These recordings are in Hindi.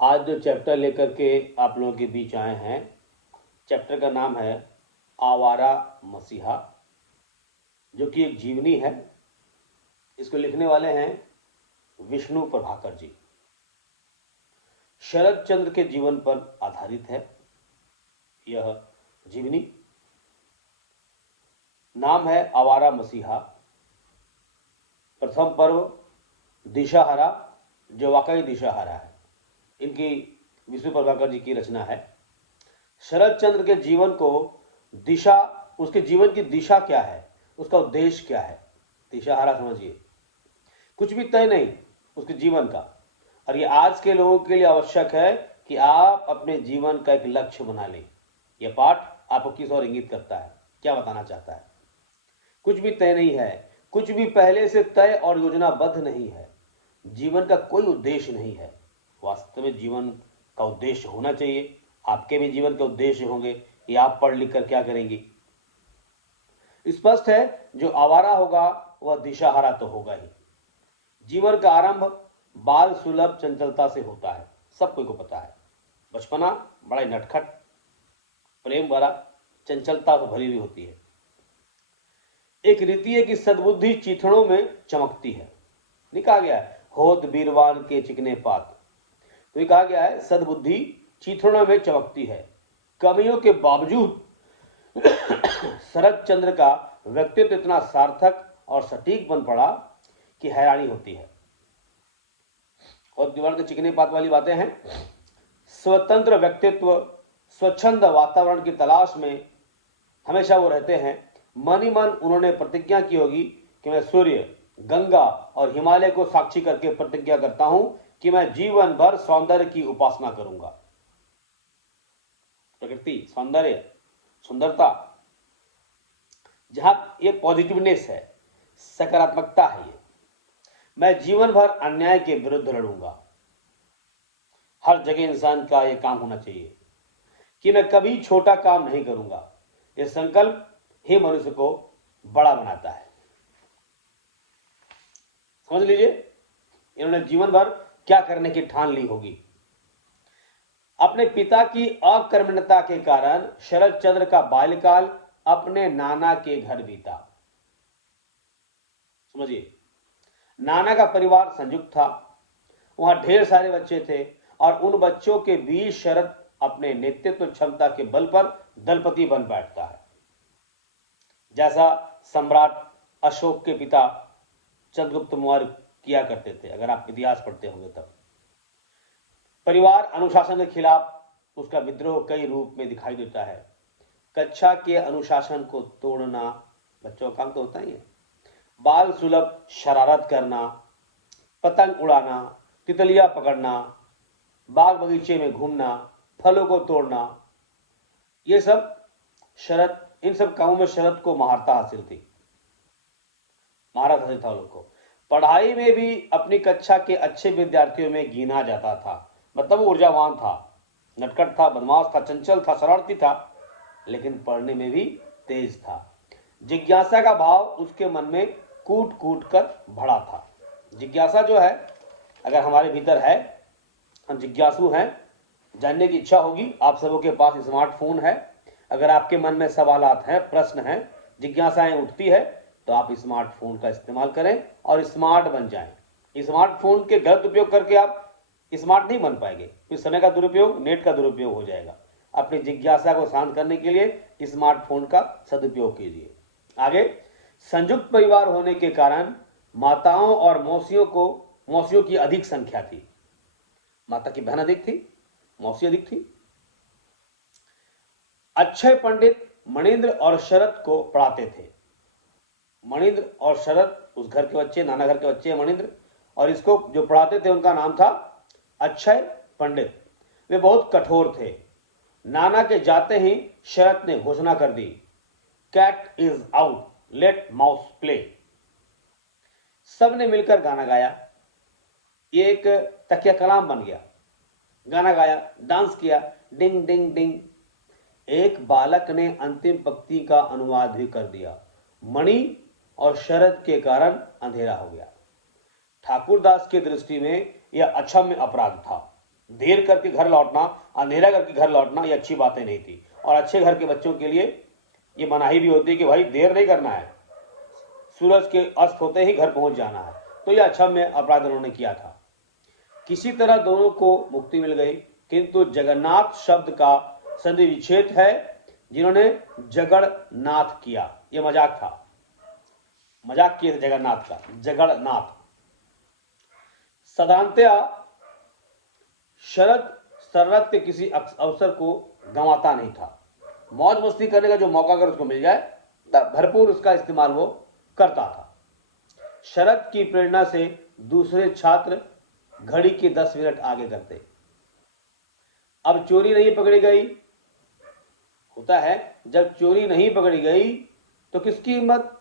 आज जो चैप्टर लेकर के आप लोगों के बीच आए हैं, चैप्टर का नाम है आवारा मसीहा, जो कि एक जीवनी है। इसको लिखने वाले हैं विष्णु प्रभाकर जी। शरद चंद्र के जीवन पर आधारित है यह जीवनी। नाम है आवारा मसीहा। प्रथम पर्व दिशाहरा, जो वाकई दिशाहरा है, इनकी विष्णु प्रभाकर जी की रचना है। शरद चंद्र के जीवन को दिशा, उसके जीवन की दिशा क्या है, उसका उद्देश्य क्या है, दिशाहारा समझिए, कुछ भी तय नहीं उसके जीवन का। और ये आज के लोगों के लिए आवश्यक है कि आप अपने जीवन का एक लक्ष्य बना लें। यह पाठ आपको किस ओर इंगित करता है, क्या बताना चाहता है। कुछ भी तय नहीं है, कुछ भी पहले से तय और योजनाबद्ध नहीं है, जीवन का कोई उद्देश्य नहीं है। वास्तव में जीवन का उद्देश्य होना चाहिए। आपके भी जीवन के उद्देश्य होंगे कि आप पढ़ लिख कर क्या करेंगे। स्पष्ट है, जो आवारा होगा वह दिशाहारा तो होगा ही। जीवन का आरंभ बाल सुलभ चंचलता से होता है, सब कोई को पता है। बचपना बड़ा नटखट, प्रेम भरा, चंचलता से भरी हुई होती है। एक रीति है कि सद्बुद्धि चीथड़ों में चमकती है। नहीं कहा गया है होद बीरवान के चिकने पात, तो ये कहा गया है सद्बुद्धि चीथड़ों में चमकती है। कमियों के बावजूद शरद चंद्र का व्यक्तित्व इतना सार्थक और सटीक बन पड़ा कि हैरानी होती है। और दीवार के चिकने पात वाली बातें हैं। स्वतंत्र व्यक्तित्व, स्वच्छंद वातावरण की तलाश में हमेशा वो रहते हैं। मन ही मन उन्होंने प्रतिज्ञा की होगी कि मैं सूर्य, गंगा और हिमालय को साक्षी करके प्रतिज्ञा करता हूं कि मैं जीवन भर सौंदर्य की उपासना करूंगा। प्रकृति, सौंदर्य, सुंदरता, जहां ये पॉजिटिवनेस है, सकारात्मकता है, ये मैं जीवन भर अन्याय के विरुद्ध लड़ूंगा। हर जगह इंसान का यह काम होना चाहिए कि मैं कभी छोटा काम नहीं करूंगा। यह संकल्प ही मनुष्य को बड़ा बनाता है। समझ लीजिए, इन्होंने जीवन भर क्या करने की ठान ली होगी। अपने पिता की अकर्मण्यता के कारण शरद चंद्र का बाल्यकाल अपने नाना के घर बीता। समझिए, नाना का परिवार संयुक्त था, वहां ढेर सारे बच्चे थे और उन बच्चों के बीच शरद अपने नेतृत्व क्षमता के बल पर दलपति बन बैठता है, जैसा सम्राट अशोक के पिता चंद्रगुप्त मौर्य किया करते थे। अगर आप इतिहास पढ़ते होंगे तब परिवार अनुशासन के खिलाफ उसका विद्रोह कई रूप में दिखाई देता है। कक्षा के अनुशासन को तोड़ना बच्चों का काम तो होता ही है। बाल सुलभ शरारत करना, पतंग उड़ाना, तितलियां पकड़ना, बाग बगीचे में घूमना, फलों को तोड़ना, ये सब शरद, इन सब कामों में शरद को महारत हासिल थी। महारत हासिल था लोग को। पढ़ाई में भी अपनी कक्षा के अच्छे विद्यार्थियों में गिना जाता था। मतलब वो ऊर्जावान था, नटखट था, बदमाश था, चंचल था, शरारती था, लेकिन पढ़ने में भी तेज था। जिज्ञासा का भाव उसके मन में कूट कूट कर भरा था। जिज्ञासा जो है, अगर हमारे भीतर है, हम जिज्ञासु हैं, जानने की इच्छा होगी। आप सबों के पास स्मार्टफोन है। अगर आपके मन में सवालात हैं, प्रश्न हैं, जिज्ञासाएं उठती है, तो आप स्मार्टफोन का इस्तेमाल करें और स्मार्ट बन जाएं। स्मार्टफोन के गलत उपयोग करके आप स्मार्ट नहीं बन पाएंगे, फिर समय का दुरुपयोग, नेट का दुरुपयोग हो जाएगा। अपनी जिज्ञासा को शांत करने के लिए स्मार्टफोन का सदुपयोग कीजिए। आगे, संयुक्त परिवार होने के कारण माताओं और मौसियों की अधिक संख्या थी। माता की बहन अधिक थी, मौसी अधिक थी। अक्षय पंडित मणिंद्र और शरद को पढ़ाते थे। मणिंद्र और शरद उस घर के बच्चे, नाना घर के बच्चे मणिंद्र, और इसको जो पढ़ाते थे उनका नाम था अक्षय पंडित। वे बहुत कठोर थे। नाना के जाते ही शरद ने घोषणा कर दी, cat is out, let mouse play. सबने मिलकर गाना गाया। ये एक तकिया कलाम बन गया। गाना गाया, डांस किया, डिंग डिंग डिंग। एक बालक ने अंतिम पंक्ति का अनुवाद भी कर दिया। मणि और शरद के कारण अंधेरा हो गया। ठाकुरदास की दृष्टि में यह अक्षम्य अपराध था। देर करके घर लौटना, अंधेरा करके घर लौटना ये अच्छी बातें नहीं थी। और अच्छे घर के बच्चों के लिए ये मनाही भी होती है कि भाई देर नहीं करना है, सूरज के अस्त होते ही घर पहुंच जाना है। तो यह अक्षम्य अपराध उन्होंने किया था। किसी तरह दोनों को मुक्ति मिल गई, किंतु जगन्नाथ शब्द का संधि विच्छेद है, जिन्होंने जगन्नाथ किया। यह मजाक था, मजाक किए थे जगन्नाथ का, जगन्नाथ। साधारणतया शरद शरद के किसी अवसर को गंवाता नहीं था। मौज मस्ती करने का जो मौका अगर उसको मिल जाए तब भरपूर उसका इस्तेमाल वो करता था। शरद की प्रेरणा से दूसरे छात्र घड़ी के 10 मिनट आगे करते। अब चोरी नहीं पकड़ी गई, होता है जब चोरी नहीं पकड़ी गई तो किसकी हिम्मत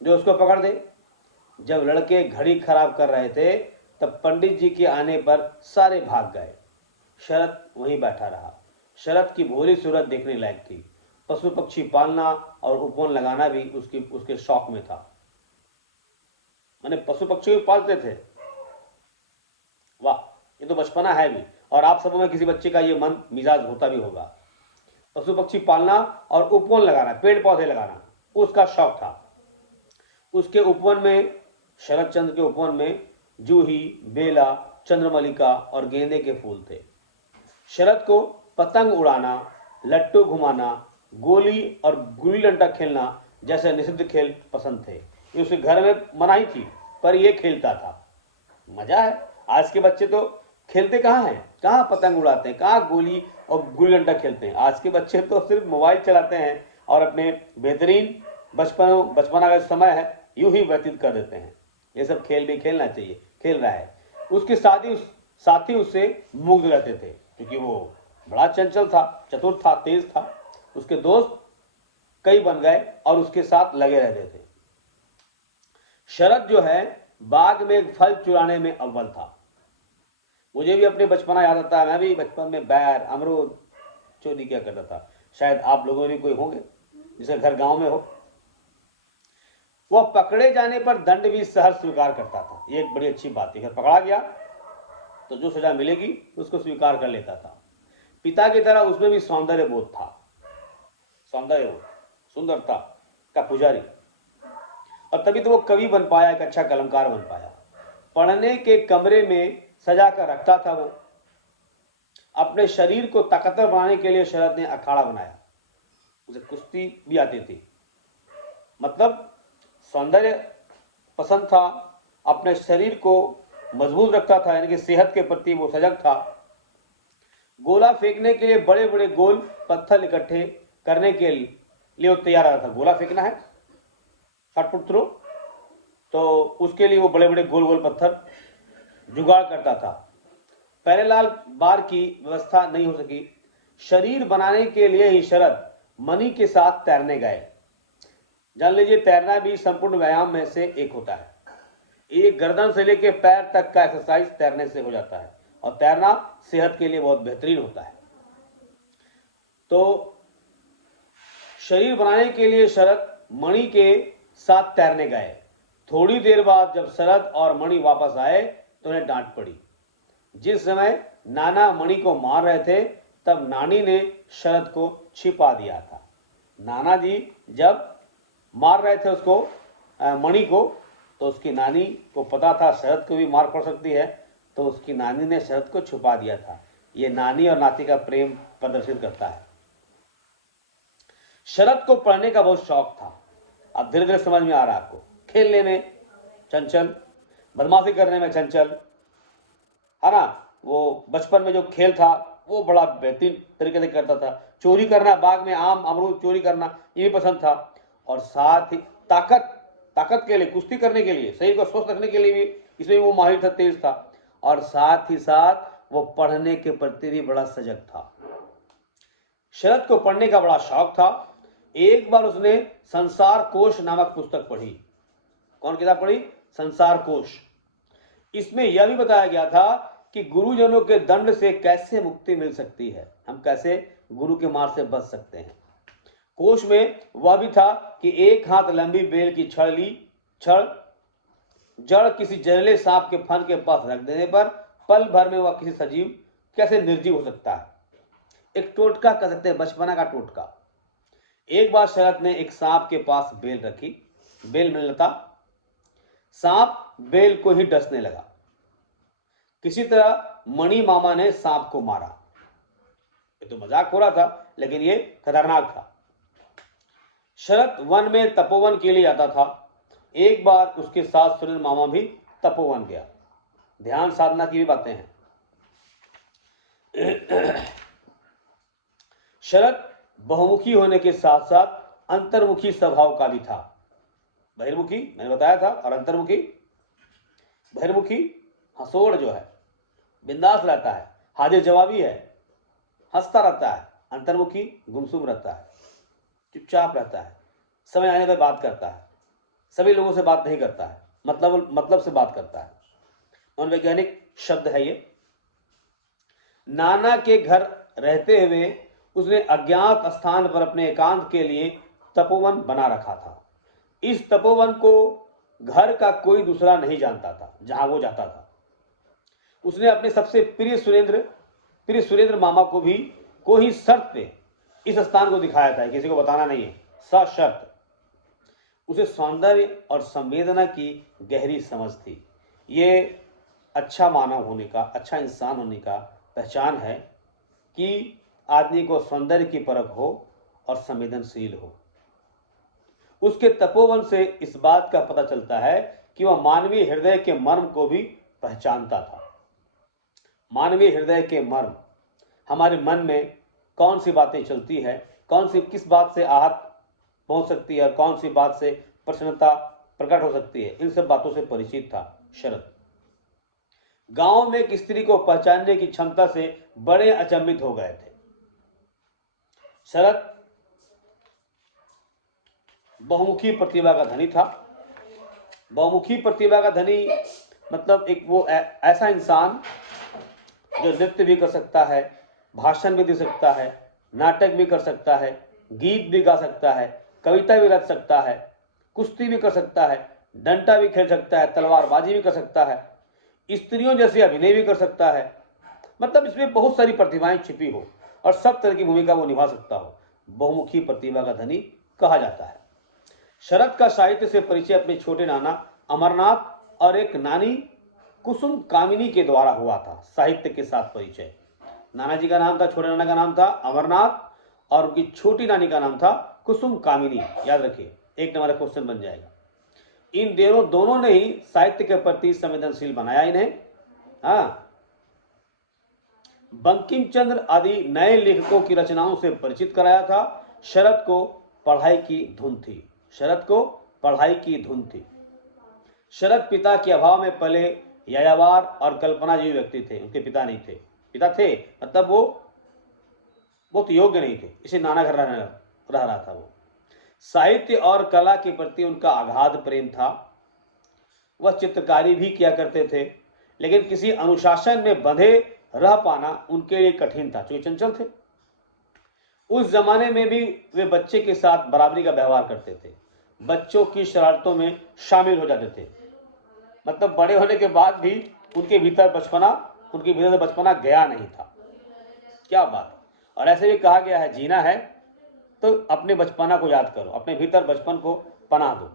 जो उसको पकड़ दे। जब लड़के घड़ी खराब कर रहे थे तब पंडित जी के आने पर सारे भाग गए। शरद वहीं बैठा रहा। शरद की भोली सूरत देखने लायक थी। पशु पक्षी पालना और उपवन लगाना भी उसके शौक में था। मैंने पशु पक्षी भी पालते थे, वाह, ये तो बचपना है भी। और आप सबों में किसी बच्चे का ये मन मिजाज होता भी होगा। पशु पक्षी पालना और उपवन लगाना, पेड़ पौधे लगाना उसका शौक था। उसके उपवन में, शरद चंद्र के उपवन में जूही, बेला, चंद्रमल्लिका और गेंदे के फूल थे। शरद को पतंग उड़ाना, लट्टू घुमाना, गोली और गुल्ली डंडा खेलना जैसे निषिद्ध खेल पसंद थे। ये उसके घर में मनाही थी, पर ये खेलता था। मजा है। आज के बच्चे तो खेलते कहाँ हैं, कहाँ पतंग उड़ाते हैं, कहाँ गोली और गुल्ली डंडा खेलते हैं। आज के बच्चे तो सिर्फ मोबाइल चलाते हैं और अपने बेहतरीन बचपना का समय है यूं ही व्यतीत कर देते हैं। ये सब खेल भी खेलना चाहिए, खेल रहा है। उसके साथी उससे मुग्ध रहते थे, क्योंकि वो बड़ा चंचल था, चतुर था, तेज था। उसके दोस्त कई बन गए और उसके साथ लगे रहते थे। शरद जो है बाग में फल चुराने में अव्वल था। मुझे भी अपने बचपना याद आता है। मैं भी बचपन में बैर, अमरूद चोरी किया करता था। शायद आप लोगों में कोई होंगे जिसके घर गांव में हो। वह पकड़े जाने पर दंड भी सहज स्वीकार करता था। ये एक बड़ी अच्छी बात है। अगर पकड़ा गया तो जो सजा मिलेगी उसको स्वीकार कर लेता था। पिता की तरह उसमें भी सौंदर्य बोध था, सौंदर्य बोध, सुंदरता का पुजारी। और तभी तो वो कवि बन पाया, एक अच्छा कलमकार बन पाया। पढ़ने के कमरे में सजा कर रखता था वो। अपने शरीर को ताकतवर बनाने के लिए शरद ने अखाड़ा बनाया। उसे कुश्ती भी आती थी, मतलब सौंदर्य पसंद था, अपने शरीर को मजबूत रखता था, यानी कि सेहत के प्रति वो सजग था। गोला फेंकने के लिए बड़े बड़े गोल पत्थर इकट्ठे करने के लिए वो तैयार रहता था। गोला फेंकना है, शॉट पुट थ्रो, तो उसके लिए वो बड़े बड़े गोल गोल पत्थर जुगाड़ करता था। पहरेलाल बार की व्यवस्था नहीं हो सकी। शरीर बनाने के लिए ही शरद मणि के साथ तैरने गए। जान लीजिए, तैरना भी संपूर्ण व्यायाम में से एक होता है। एक गर्दन से लेकर पैर तक का एक्सरसाइज तैरने से हो जाता है, और तैरना सेहत के लिए बहुत बेहतरीन होता है। तो शरीर बनाने के लिए शरद मणि के साथ तैरने गए। थोड़ी देर बाद जब शरद और मणि वापस आए तो उन्हें डांट पड़ी। जिस समय नाना मणि को मार रहे थे तब नानी ने शरद को छिपा दिया था। नाना जी जब मार रहे थे उसको, मणि को, तो उसकी नानी को पता था शरद को भी मार पड़ सकती है, तो उसकी नानी ने शरद को छुपा दिया था। ये नानी और नाती का प्रेम प्रदर्शित करता है। शरद को पढ़ने का बहुत शौक था। अब धीरे धीरे समझ में आ रहा है आपको। खेलने में चंचल, बदमाशी करने में चंचल, है ना। वो बचपन में जो खेल था वो बड़ा बेहतरीन तरीके से करता था। चोरी करना, बाग में आम अमरूद चोरी करना, ये भी पसंद था। और साथ ही ताकत के लिए, कुश्ती करने के लिए, शरीर को स्वस्थ रखने के लिए भी इसमें वो माहिर था, तेज था। और साथ ही साथ वो पढ़ने के प्रति भी बड़ा सजग था। शरद को पढ़ने का बड़ा शौक था। एक बार उसने संसार कोश नामक पुस्तक पढ़ी। कौन किताब पढ़ी? संसार कोश। इसमें यह भी बताया गया था कि गुरुजनों के दंड से कैसे मुक्ति मिल सकती है, हम कैसे गुरु के मार से बच सकते हैं। कोश में वह भी था कि एक हाथ लंबी बेल की छड़ जड़ किसी जहरीले सांप के फन के पास रख देने पर पल भर में वह किसी सजीव कैसे निर्जीव हो सकता है। एक टोटका कह सकते हैं, बचपना का टोटका। एक बार शरद ने एक सांप के पास बेल रखी, बेल मिलने लगा, सांप बेल को ही डसने लगा। किसी तरह मणि मामा ने सांप को मारा। ये तो मजाक हो रहा था, लेकिन ये खतरनाक था। शरद वन में तपोवन के लिए जाता था। एक बार उसके साथ सुरेंद्र मामा भी तपोवन गया। ध्यान साधना की भी बातें हैं। शरद बहुमुखी होने के साथ साथ अंतर्मुखी स्वभाव का भी था। बहिर्मुखी मैंने बताया था, और अंतर्मुखी। बहिर्मुखी हंसोड़ जो है, बिंदास रहता है, हाजिर जवाबी है, हंसता रहता है। अंतर्मुखी गुमसुम रहता है, चुपचाप रहता है, समय आने पर बात करता है, सभी लोगों से बात नहीं करता है, मतलब से बात करता है। मनोवैज्ञानिक शब्द है ये। नाना के घर रहते हुए उसने अज्ञात स्थान पर अपने एकांत के लिए तपोवन बना रखा था। इस तपोवन को घर का कोई दूसरा नहीं जानता था जहां वो जाता था। उसने अपने सबसे प्रिय सुरेंद्र मामा को ही शर्त पे इस स्थान को दिखाया था, किसी को बताना नहीं है, सशर्त। उसे सौंदर्य और संवेदना की गहरी समझ थी। ये अच्छा मानव होने का, अच्छा इंसान होने का पहचान है कि आदमी को सौंदर्य की परख हो और संवेदनशील हो। उसके तपोवन से इस बात का पता चलता है कि वह मानवीय हृदय के मर्म को भी पहचानता था। मानवीय हृदय के मर्म, हमारे मन में कौन सी बातें चलती है, किस बात से आहत पहुंच सकती है और कौन सी बात से प्रसन्नता प्रकट हो सकती है, इन सब बातों से परिचित था शरद। गांव में एक स्त्री को पहचानने की क्षमता से बड़े अचंभित हो गए थे। शरद बहुमुखी प्रतिभा का धनी था। बहुमुखी प्रतिभा का धनी मतलब एक वो ऐसा इंसान जो नृत्य भी कर सकता है, भाषण भी दे सकता है, नाटक भी कर सकता है, गीत भी गा सकता है, कविता भी रच सकता है, कुश्ती भी कर सकता है, डंडा भी खेल सकता है, तलवारबाजी भी कर सकता है, स्त्रियों जैसे अभिनय भी कर सकता है। मतलब इसमें बहुत सारी प्रतिभाएं छिपी हो और सब तरह की भूमिका वो निभा सकता हो। बहुमुखी प्रतिभा का धनी कहा जाता है। शरद का साहित्य से परिचय अपने छोटे नाना अमरनाथ और एक नानी कुसुम कामिनी के द्वारा हुआ था। साहित्य के साथ परिचय, नाना जी का नाम था, छोटे नाना का नाम था अमरनाथ और उनकी छोटी नानी का नाम था कुसुम कामिनी। याद रखिए, एक नंबर क्वेश्चन बन जाएगा। इन दोनों ने ही साहित्य के प्रति संवेदनशील बनाया इन्हें। बंकिम चंद्र आदि नए लेखकों की रचनाओं से परिचित कराया था। शरद को पढ़ाई की धुन थी। शरद पिता के अभाव में पले यायावार और कल्पना जी व्यक्ति थे। उनके पिता नहीं थे, पिता थे मतलब वो बहुत योग्य नहीं थे, इसे नाना घर रह रहा था। वो साहित्य और कला के प्रति उनका अगाध प्रेम था। वह चित्रकारी भी किया करते थे, लेकिन किसी अनुशासन में बंधे रह पाना उनके लिए कठिन था, क्योंकि चंचल थे। उस जमाने में भी वे बच्चे के साथ बराबरी का व्यवहार करते थे, बच्चों की शरारतों में शामिल हो जाते थे। मतलब बड़े होने के बाद भी उनके भीतर से बचपना गया नहीं था। क्या बात। और ऐसे भी कहा गया है, जीना है तो अपने बचपना को याद करो, अपने भीतर बचपन को पनाह दो।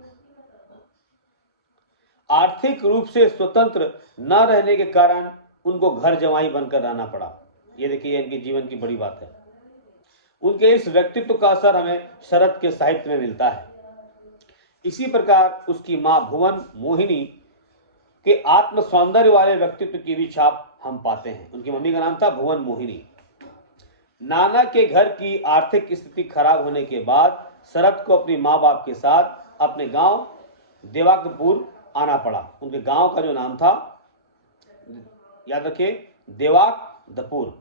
आर्थिक रूप से स्वतंत्र न रहने के कारण उनको घर जमाई बनकर रहना पड़ा। ये देखिए, इनके जीवन की बड़ी बात है। उनके इस व्यक्तित्व का असर हमें शरद के साहित्य में मिलता है। इसी प्रकार उसकी मां भुवन मोहिनी के आत्म सौंदर्य वाले व्यक्तित्व की भी छाप हम पाते हैं। उनकी मम्मी का नाम था भुवन मोहिनी। नाना के घर की आर्थिक स्थिति खराब होने के बाद शरद को अपनी माँ बाप के साथ अपने गांव देवागपुर आना पड़ा। उनके गांव का जो नाम था, याद रखिए, देवागपुर।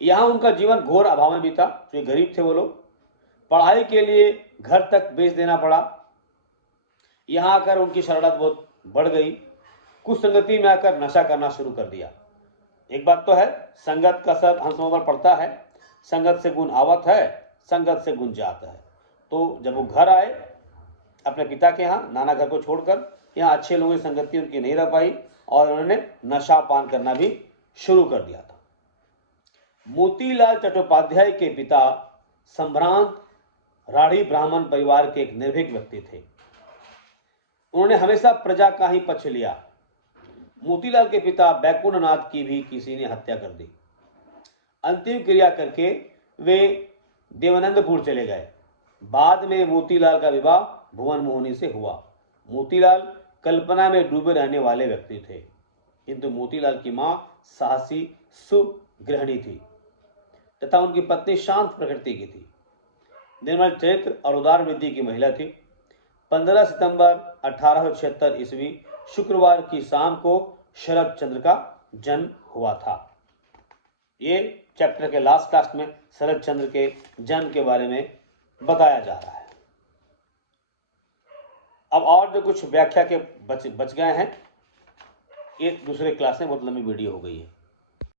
यहां उनका जीवन घोर अभाव में बीता, जो गरीब थे वो लोग। पढ़ाई के लिए घर तक बेच देना पड़ा। यहां आकर उनकी शरारत बहुत बढ़ गई। कुछ संगति में आकर नशा करना शुरू कर दिया। एक बात तो है, संगत का असर हम पर पड़ता है। संगत से गुण आवत है, संगत से गुण जात है। तो जब वो घर आए अपने पिता के यहाँ, नाना घर को छोड़कर, यहाँ अच्छे लोगों की संगति उनकी नहीं रह पाई और उन्होंने नशा पान करना भी शुरू कर दिया था। मोतीलाल चट्टोपाध्याय के पिता संभ्रांत राठी ब्राह्मण परिवार के एक निर्भीक व्यक्ति थे। उन्होंने हमेशा प्रजा का ही पक्ष लिया। मोतीलाल के पिता बैकुंठनाथ की भी किसी ने हत्या कर दी। अंतिम क्रिया करके वे देवानंदपुर चले गए। बाद में मोतीलाल का विवाह भुवन मोहिनी से हुआ। मोतीलाल कल्पना में डूबे रहने वाले व्यक्ति थे, किंतु मोतीलाल की मां साहसी सुगृहिणी थी तथा उनकी पत्नी शांत प्रकृति की थी, निर्मल चरित्र और उदार वृत्ति की महिला थी। 15 सितंबर 1876 ईस्वी शुक्रवार की शाम को शरद चंद्र का जन्म हुआ था। ये चैप्टर के लास्ट में शरद चंद्र के जन्म के बारे में बताया जा रहा है। अब और जो कुछ व्याख्या के बच गए हैं, ये दूसरे क्लास में बहुत लंबी वीडियो हो गई है।